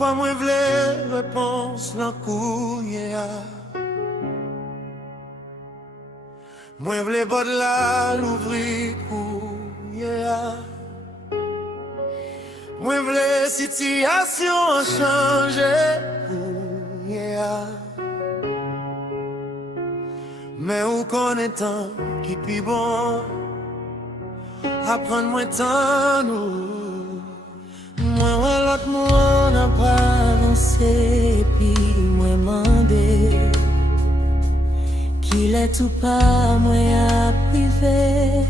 Parfois moi v'lais réponse dans courrier. Moi v'lais pas de la l'ouvrir courrier. Moi v'lais situation changer courrier. Mais où connaît tant qui puis bon apprendre moins temps nous. Moi l'autre monde n'a pas avancé, puis moi mandé qu'il est tout pas moi à privé.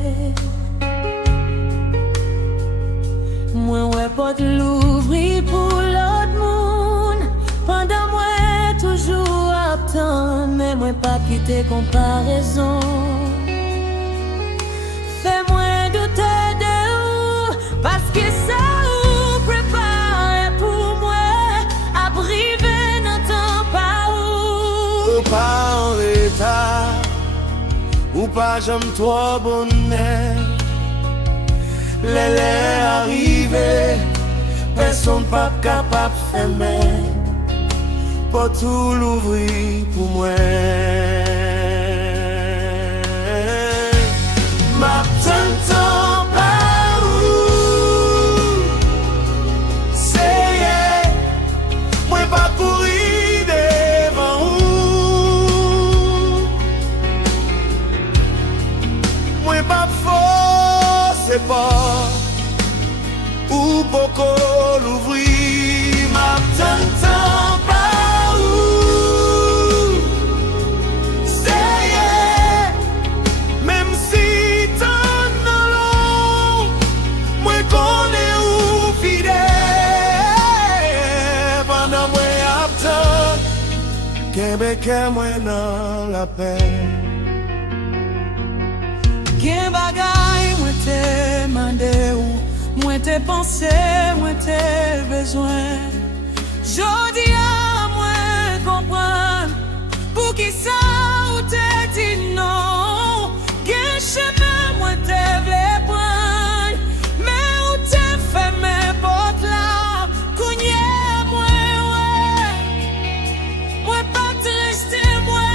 Moi ouais pas de l'ouvrir pour l'autre monde, pendant moi toujours attendre, mais moi pas quitter comparaison. Fais-moi douter de vous, parce que ça pas en retard, ou pas j'aime trop bonheur. L'élève arrivé, personne pas capable de fermer, pas tout l'ouvrir pour moi. Ma t'entends pas où, c'est moi pas courir. C'est pas ou beaucoup l'ouvrir, ma t'entends pas où c'est, même si t'en as long, moi connais où fidèle, pendant moi attends, Québec moi dans la paix. Quel bagay moi t'ai demandé ou moi t'ai pensé, moi t'ai besoin. Jodi à moi comprendre pour qui ça ou t'ai dit non. Quel chemin moi t'ai voulu prendre, mais où t'ai fait mes portes là. Cognez moi ouais, moi pas triste moi,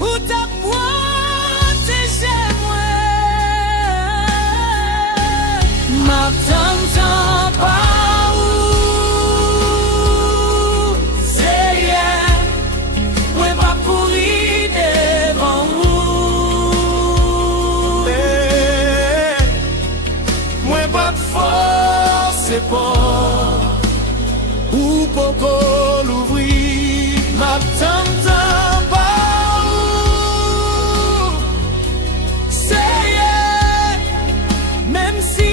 où t'as t'entends pas où c'est hier, moi pas courir devant vous. Moi pas de force, c'est pas ou pourquoi l'ouvrir, ma t'entends pas où c'est hier, même si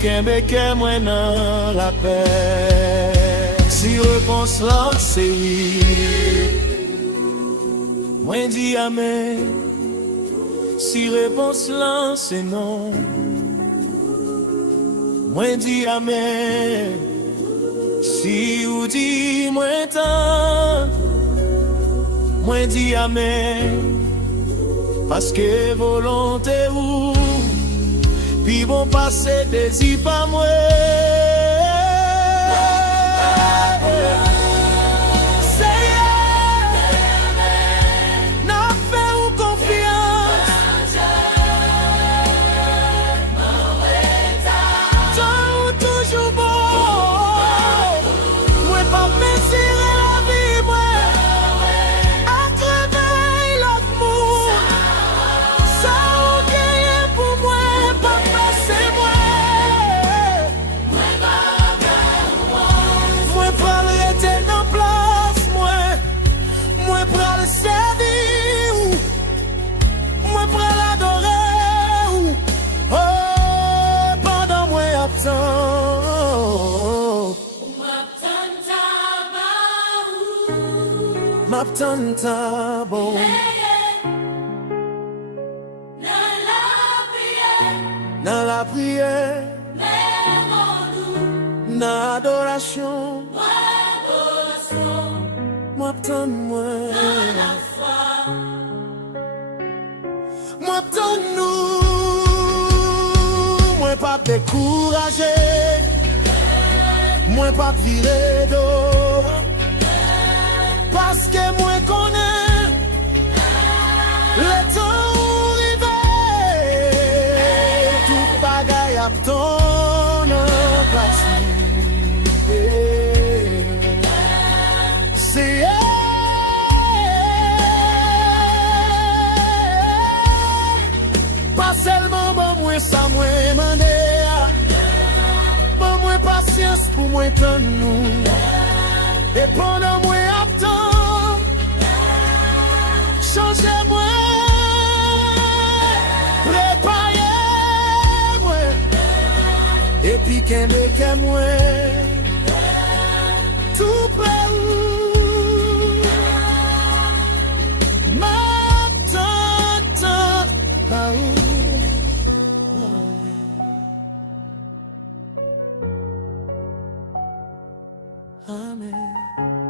Québec moi dans la paix. Si réponse là c'est oui, moi dis amen. Si réponse là c'est non, moi dis amen. Si ou dit moi tant, moi dis amen. Parce que volonté ou puis bon passer désir pas moi. M'attends bon dans la prière, dans l'adoration, m'attends moi. m'attends nous, moi pas découragé, moi pas viré d'eau, parce que moi connais le temps arrivé, tout bagaille à ton place. C'est pas seulement bon moi ça moi mandé, bon moi patience pour moi tant nous, et pendant moi attend, changez-moi, préparez-moi, et puis qu'un moi, tout près où m'attend pas où. Amen.